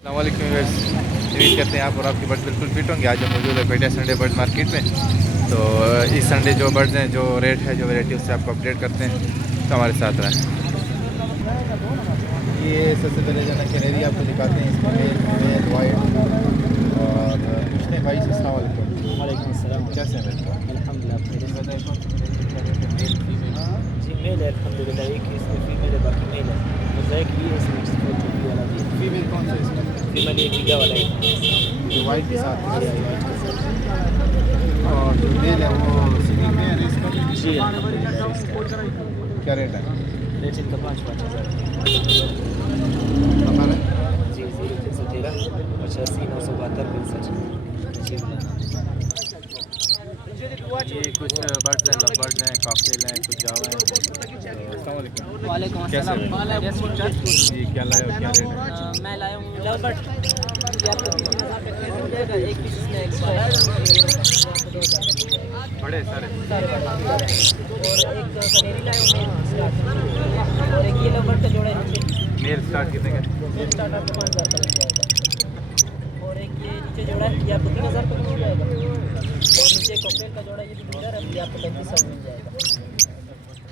अस्सलामुअलैकुम व्यूअर्स, उम्मीद करते हैं आप और आपके बर्ड बिल्कुल फिट होंगे। आज हम मौजूद है पेटिया संडे बर्ड मार्केट में। तो इस संडे जो बर्ड्स हैं, जो रेट है, जो वैरायटी, उससे आपको अपडेट करते हैं, तो हमारे साथ रहें। ये सबसे पहले जो है कैनेरी आपको दिखाते हैं, इसमें मेल वाइट और पूछते हैं भाई से। अस्सलाम वालेकुम। वालेकुम अस्सलाम। कैसे हैं भाई? अल्हम्दुलिल्लाह खैरियत से। बताइए कौन सी कैनेरी का रेट है, मेल फीमेल? जी मेल है अल्हम्दुलिल्लाह, एक ही इसमें फीमेल है, बाकी मेल है। मोज़ेक भी है इसमें, छोटी वाला भी है। फीमेल कौन सा है इसमें? फीमेल ये टीका वाला है। जो वाइट के साथ है। ये वाइट के साथ। और जो मेल है वो सिंगल में है इसका? जी अल्हम्दुलिल्लाह इसका क्या रेट है? रेट इनका 5,000 हमारा जी 0313 85 972 65 जी। ये कुछ बर्ड्स हैं, लव बर्ड्स हैं, कॉकटेल हैं, कुछ जावा हैं। अस्सलाम वालेकुम। वालेकुम कैसे अस्सलाम। जी, क्या लाए हो, क्या रेट है? मैं लाया हूँ लव बर्ड, ये आपको 3,000 रुपये का मिल जाएगा। एक पीस इसमें एक्स्ट्रा है, आपको 2,000 बड़े सारे सारे और एक कनेरी लाया हूँ स्टार्ट, और एक ये लव बर्ड का जोड़ा है नीचे। मेल स्टार्ट कितने का? ये स्टार्ट आपको 5,000 का मिल जाएगा। और एक ये नीचे जोड़ा है, ये आपको 3,000 का मिल जाएगा। और नीचे कॉकटेल का जोड़ा ये भी मिल रहा है, ये आपको 3500 मिल जाएगा।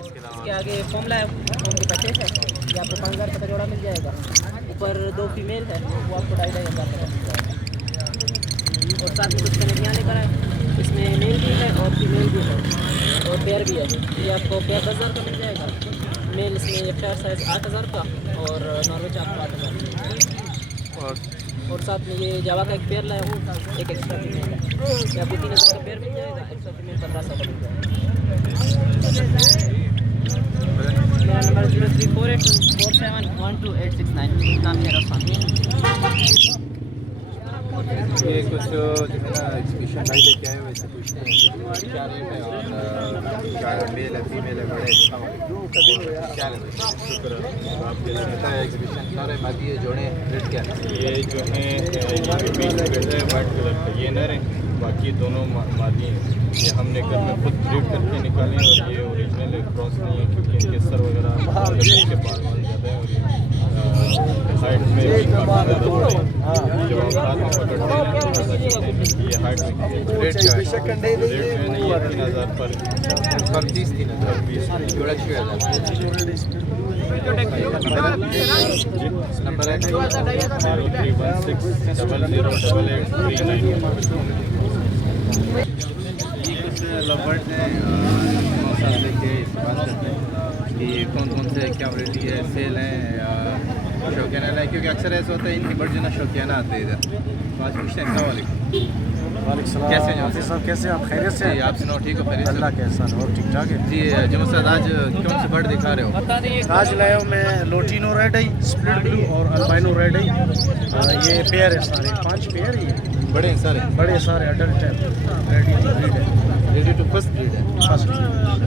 इसके अलावा इसके आगे फॉर्म लाया हूँ, फॉर्म के पैकेज है, ये आपको 5,000 का जोड़ा मिल जाएगा। ऊपर 2 फीमेल है, वो आपको 2,500 का मिल जाएगा। और साथ में कुछ कनेरियाँ लेकर आए, इसमें मेल भी है और फीमेल भी है, और पेयर भी है। ये आपको पेयर 10,000 का मिल जाएगा। मेल इसमें एफ्टायर साइज़ 8,000 का, और नॉर्वेज आपको 8,000। और साथ में ये जावा का एक पेयर लाया हूँ, एक एक्स्ट्रा फीमेल है, ये आपको 3,000 का पेयर मिल जाएगा। एक्स्ट्रा फीमेल 1,500 का मिल जाएगा। मेरा नंबर 03484712 नाम मेरा सामने। ये कुछ जो है ना एग्जीबिशन भाई लेके आए हुए, इससे पूछते हैं क्या रेट है और क्या मेल है, फीमेल है, बड़े क्या रेट है? शुक्र आपके लगता है एग्जीबिशन सारे मादी जोड़े रेट क्या है? ये जो है ये बीच में बैठा है वाइट कलर का, ये नर है, बाकी दोनों मादी हैं। ये हमने घर में खुद ब्रीड करके निकाले हैं, और ये ओरिजिनल क्रॉस नहीं है, क्योंकि इनके सर वगैरह के बाल वाल ज़्यादा है, और ये हाइट में भी काफ़ी ज़्यादा बड़े हैं। जब आप हाथ में पकड़ते हैं तो पता चलता है कि ये हाइट में रेट क्या है? रेट जो है ना ये 3,000 पर पीस 3,000 पीस। जोड़ा 6,000। नंबर है 0316 008839। ये कुछ लवर्स हैं, मौसम लेके इस बात करते हैं कि कौन कौन से क्या वैरायटी है, सेल हैं, शौकीन है, क्योंकि अक्सर ऐसा होता है इनके बर्ड जो ना शौकीन आते हैं इधर। तो आज पूछते हैं। अस्सलाम वालेकुम। कैसे हैं हाफिज़ साहब, कैसे आप खैरियत से? जी, आप सुनाओ, ठीक हो? खैरियत से? अल्लाह के एहसान, और ठीक ठाक है। जी जुम्मन साहब, आज कौन से बर्ड दिखा रहे हो? आज लाया हूँ मैं लोटिनो रेड आई, स्प्लिट ब्लू और अल्बाइनो रेड आई। ये पेयर है, सारे 5 पेयर ही है। बड़े हैं सारे? बड़े सारे अडल्ट हैं, रेडी टू ब्रीड है। रेडी टू फर्स्ट ब्रीड है? फर्स्ट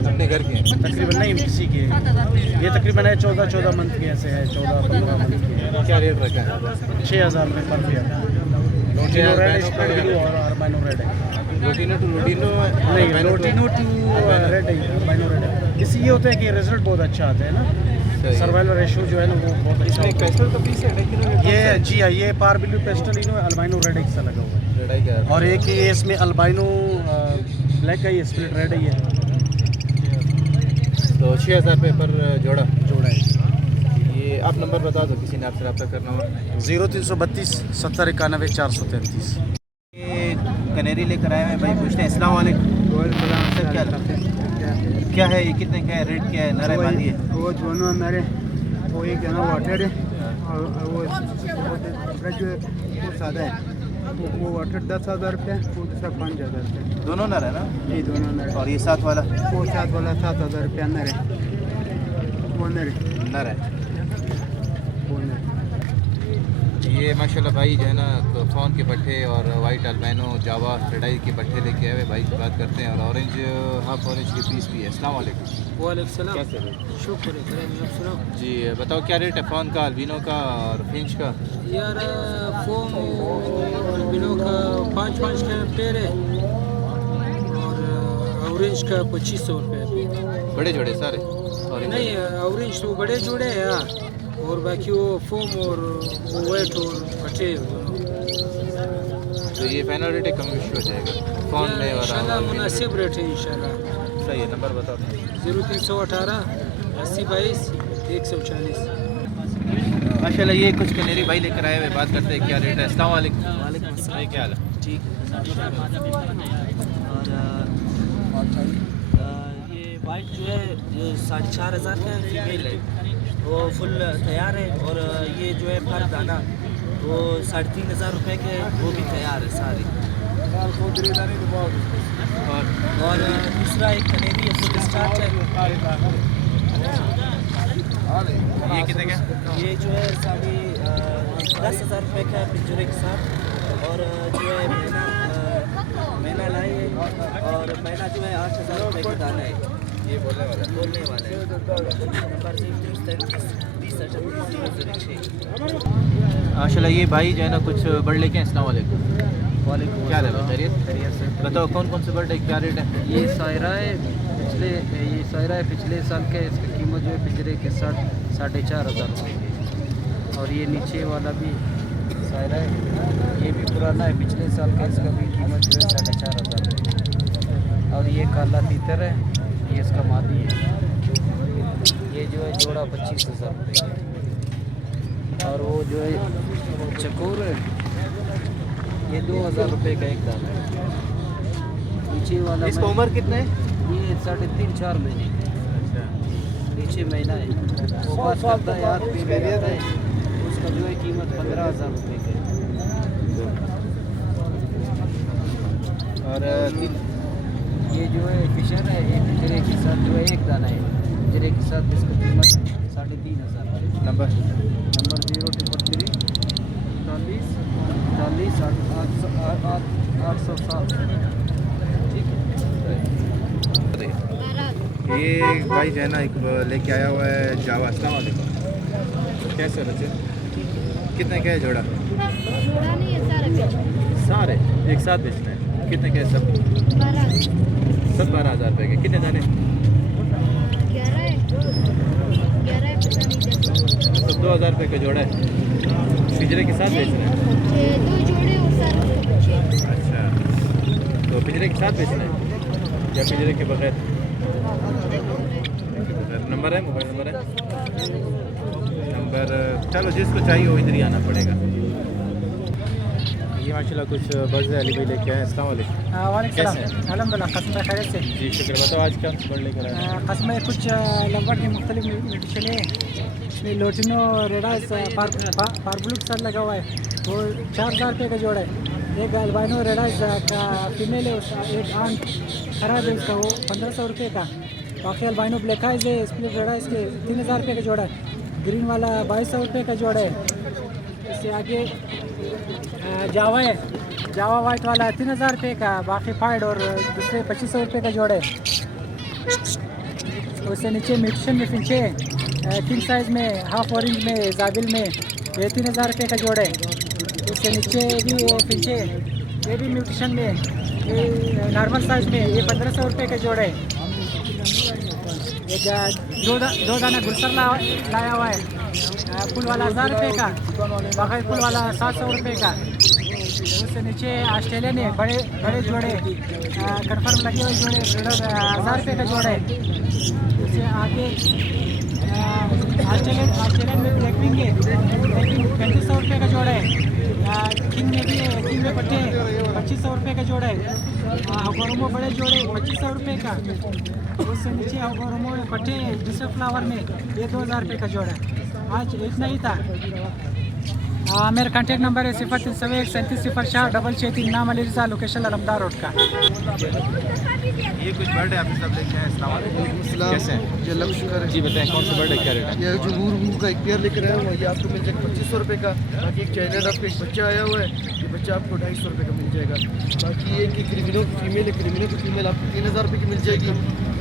अपने घर के हैं? तकरीबन नहीं किसी के, ये तकरीबन है 14 मंथ के, ऐसे है 14-15 मंथ के। क्या रेट रखा है? 6,000 में पर पेयर। लोटिनो रेड है, स्प्लिट ब्लू और अल्बाइनो रेड है। लोटिनो टू लोटिनो नहीं, लोटिनो टू रेड है, अल्बाइनो रेड है। इससे ये होता है कि रिजल्ट बहुत अच्छा आता है ना, सर्वाइवल रेशो जो है ना वो बहुत अच्छा इसमें होता है। पेस्टल का पीस है लेकिन ये जी हाँ, ये पारबिल्यू पेस्टल इनो अल्बाइनो रेड एक सा लगा हुआ है। लड़ाई क्या है? और एक ये इसमें अल्बाइनो ब्लैक है, ये स्प्लिट रेड है, ये तो 6,000 रुपये पर जोड़ा जोड़ा है। ये आप नंबर बता दो, किसी ने आपसे रब्ता करना हो। 0332 70 91 433। ये कनेरी लेकर आए हैं भाई, पूछते हैं। अस्सलाम वालेकुम। सर क्या है, ये कितने का है, रेट क्या है, नर है, मादी है? वो दोनों मेरे, वो एक है ना वाटर है, और वो दूसरा जो है वो सादा है। वो वाटर 10,000 रुपये, वो दूसरा 5,000 रुपये। दोनों नर है ना? ये दोनों नर। और ये साथ वाला? वो साथ वाला 7,000 रुपया नर है, वो नर है, नर है। वो नर है। ये माशाल्लाह भाई जो है ना फ़ोन के पट्टे और वाइट अल्बाइनो जावा लड़ाई के पट्टे लेके आए हुए भाई से बात करते हैं। और ऑरेंज, हाफ ऑरेंज के पीस भी है। अस्सलाम वालेकुम। वालेकुम सलाम। कैसे हैं? शुक्र है। जी बताओ, क्या रेट है फ़ोन का, अल्बिनो का और फिंच का? यार फोम बिनो का 5 का पेड़ है, और ऑरेंज का 2,500 रुपये। बड़े जोड़े सारे? ऑरेंज नहीं, ऑरेंज तो बड़े जोड़े हैं यार, और बाकी वो फोम और वो वेट और पट्टे तो ये फाइनल रेट कम हो जाएगा फोन में और इंशाल्लाह मुनासिब रेट है इंशाल्लाह। सही है। नंबर बताओ। 0318 80 22 140। माशाल्लाह ये कुछ कनेरी भाई लेकर आए हुए, बात करते हैं क्या रेट है। अस्सलाम वालेकुम। वालेकुम अस्सलाम, क्या हाल है? ठीक और ये वाइट जो है 4,500 का फीमेल है, वो फुल तैयार है। और ये जो है पर दाना वो 3,500 रुपये के, वो भी तैयार है सारे। और दूसरा एक कनेरी है फुल स्टार्च है, ये कितने का? ये जो है 10,000 रुपये का है पिंजरे के साथ। और जो है मैना लाई है, और मैना जो है 8,000 रुपये का दाना है। ये बोलने वाला बोलने वाला है। नंबर 33 माशाल्लाह ये भाई जो है ना कुछ बर्ड लेके हैं। अस्सलाम वालेकुम। वालेकुम क्या हाल है? खैरियत? खैरियत से। बताओ कौन कौन से बर्ड है, क्या रेट है? ये सायरा है पिछले साल के, इसकी कीमत जो है पिंजरे के साथ 4,500 रुपये की। और ये नीचे वाला भी सायरा है, ये भी पुराना है, पिछले साल का, इसका भी कीमत जो है 4,500 रुपये। और ये काला तीतर है, ये इसका मादी है, ये जो है जोड़ा 25,000 रुपये का। और वो जो है चकोर है, ये 2,000 रुपये का एक दाना है। नीचे वाला इसका उम्र कितना है? ये 3.5-4 महीने का। नीचे महीना है, वो बात करता है यार पे रहता है, उसका जो है कीमत 15,000 रुपये का है। और ये जो है फिशर है, ये पिंजरे के साथ जो है एक दाना है, पिंजरे के साथ इसका कीमत 3,500 है। नंबर 033 40 807। ठीक है। ये भाई जो है ना एक लेके आया हुआ है जावा। अस्सलाम वालेकुम। कैसे हो बच्चे? कितने का है जोड़ा? थोड़ा नहीं है सारा बेचना। सारे एक साथ बेचना है। कितने के सब? 12 सब 12,000 रुपये के। कितने दाने? 11 है पता नहीं जैसा। सब 2,000 रुपये का जोड़ा है। पिंजरे के साथ बेचना है। ये 2 जोड़े और सारा उसके पीछे। अच्छा, तो पिंजरे के साथ बेचना है या पिंजरे के बगैर? नंबर है, मोबाइल नंबर है? नंबर चलो जिसको चाहिए वो इधर ही आना पड़ेगा। ये माशाल्लाह कुछ बर्ड्स है, अली भाई लेके आए। अस्सलाम वालेकुम। कैसे हैं? अलहमदिल्ला कस्म खैरियत से। जी शुक्र। बताओ आज क्या बर्ड लेकर आए? कस्म कुछ लंबर की मुख्तलिफ न्यूट्रिशन है। इसमें लोटिनो रेडास पार्बुलुक सर लगा हुआ है, वो 4,000 रुपये का जोड़ा है। एक अल्बाइनो रेडास का फीमेल है, उसका एक आंट खराब है उसका, वो 1,500 रुपये का। बाकी अल्बाइनो ब्लैक आइज है, स्प्लिट रेडास के 3,000 रुपये का जोड़ा है। ग्रीन वाला 2,200 रुपये का जोड़ा है। इससे आगे जावा है, जावा वाइट वाला 3,000 रुपये का। बाकी फाइड और दूसरे 2,500 रुपये का जोड़ा है। उससे नीचे म्यूटेशन में फिंचे किंग साइज़ में, हाफ ऑरेंज में, जाबिल में, ये 3,000 रुपये का जोड़ा है। उससे नीचे भी फिंचे, ये भी म्यूटेशन में, ये नॉर्मल साइज़ में, ये 1,500 रुपये का जोड़ा है। ये दो दाना गुलसर लाया हुआ है, फुल वाला 1,000 रुपये का, बाकी फुल वाला 700 रुपये का। उससे नीचे ऑस्ट्रेलियन है, बड़े जोड़े कन्फर्म लगे हुए जोड़े 1,000 रुपये का जोड़ा है। उससे आगे ऑस्ट्रेलियन में ब्लैक विंग है, 3,500 रुपये का जोड़ा है। किंग में भी है, किंग में पट्टे 2,500 रुपये का जोड़ा है। हकोरमो बड़े जोड़े 2,500 रुपये का। उससे नीचे हकोरमो पट्टे दूसरे फ्लावर में, ये 2,000 रुपये का जोड़ा है। आज इतना ही था। मेरा कॉन्टैक्ट नंबर है 031 नाम अली रिजा, लोकेशन अलमदार रोड का। ये कुछ बर्ड है आप सब लेके आए। अस्सलाम वालेकुम। कैसे हैं? ये लक्ष्य कर जी बताएं कौन सा बर्ड है, क्या रेट है? ये जो हूर का एक पेयर लेकर आया हुआ है, ये आपको मिल जाएगा 2,500 रुपये का। बाकी एक चाइना डॉग का एक बच्चा आया हुआ है, ये बच्चा आपको 250 रुपये का मिल जाएगा। बाकी एक क्रिमिनो की फीमेल है, क्रिमिनो की फीमेल आपको 3,000 रुपये की मिल जाएगी।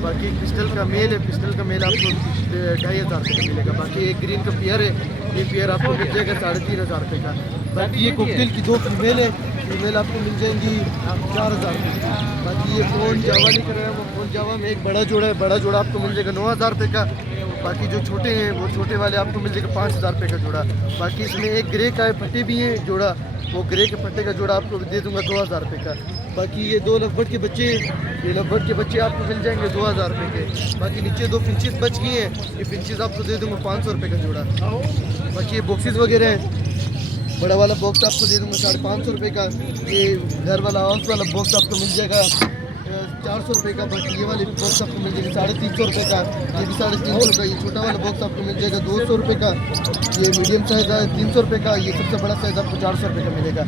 बाकी एक पिस्टल का मेल है, पिस्टल का मेल आपको 2,500 रुपये का मिलेगा। बाकी एक ग्रीन का पेयर है, ये पेयर आपको मिल जाएगा 3,500 रुपये का। बाकी ये कोकटेल की 2 फीमेल है, फीमेल आपको मिल जाएंगी 4,000 रुपये की। बाकी ये फ़ोन जावा लेकर आया, वो फ़ोन जावा में एक बड़ा जोड़ा है, बड़ा जोड़ा आपको मिल जाएगा 9,000 रुपये का। बाकी जो छोटे हैं वो छोटे वाले आपको मिल जाएगा 5,000 रुपये का जोड़ा। बाकी इसमें एक ग्रे का है फटे भी हैं जोड़ा, वो ग्रे के फटे का जोड़ा आपको दे दूंगा 2,000 रुपये का। बाकी ये 2 लवबर्ड के बच्चे, ये लवबर्ड के बच्चे आपको मिल जाएंगे 2,000 रुपये के। बाकी नीचे 2 फिंचेस बच गई हैं, ये फिंचेस आपको दे दूंगा 500 रुपये का जोड़ा। बाकी ये बॉक्सेस वगैरह हैं, बड़ा वाला बॉक्स आपको दे दूंगा 550 रुपये का। ये घर वाला हाउस वाला बॉक्स आपको मिल जाएगा 400 रुपये का। बाकी ये वाले बॉक्स आपको मिल जाएगा 350 रुपये का, ये भी 350 का। ये छोटा वाला बॉक्स आपको मिल जाएगा 200 रुपये का। ये मीडियम साइज़ है 300 रुपये का। ये सबसे बड़ा साइज़ आपको 400 रुपये का मिलेगा।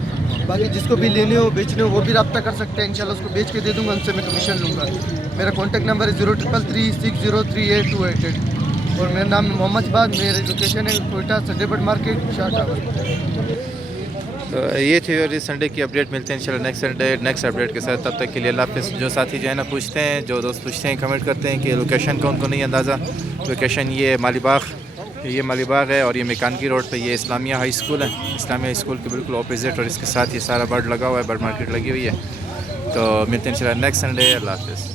बाकी जिसको भी लेने हो बेचने हो वो भी रब्ता कर सकते हैं, इंशाल्लाह उसको बेच के दे दूंगा, उनसे मैं कमीशन लूँगा। मेरा कॉन्टैक्ट नंबर है 0333603828 और मेरा नाम है मोहम्मद बाद। मेरी लोकेशन है कोयटा संडेबर्ड मार्केट शाह टावर। तो ये थी और इस संडे की अपडेट। मिलते हैं इंशाल्लाह नेक्स्ट संडे नेक्स्ट अपडेट के साथ। तब तक के लिए अल्लाह हाफ़िज़। जो साथी जो है ना पूछते हैं, जो दोस्त पूछते हैं, कमेंट करते हैं कि लोकेशन कौन को नहीं अंदाज़ा, लोकेशन ये मालीबाग है और ये मेकानगी रोड पे ये इस्लामिया हाई स्कूल है। इस्लामिया हाई स्कूल के बिल्कुल ऑपोजिट और इसके साथ ये सारा बर्ड लगा हुआ है, बर्ड मार्केट लगी हुई है। तो मिलते हैं इंशाल्लाह नेक्स्ट संडे। अल्लाह हाफ़िज़।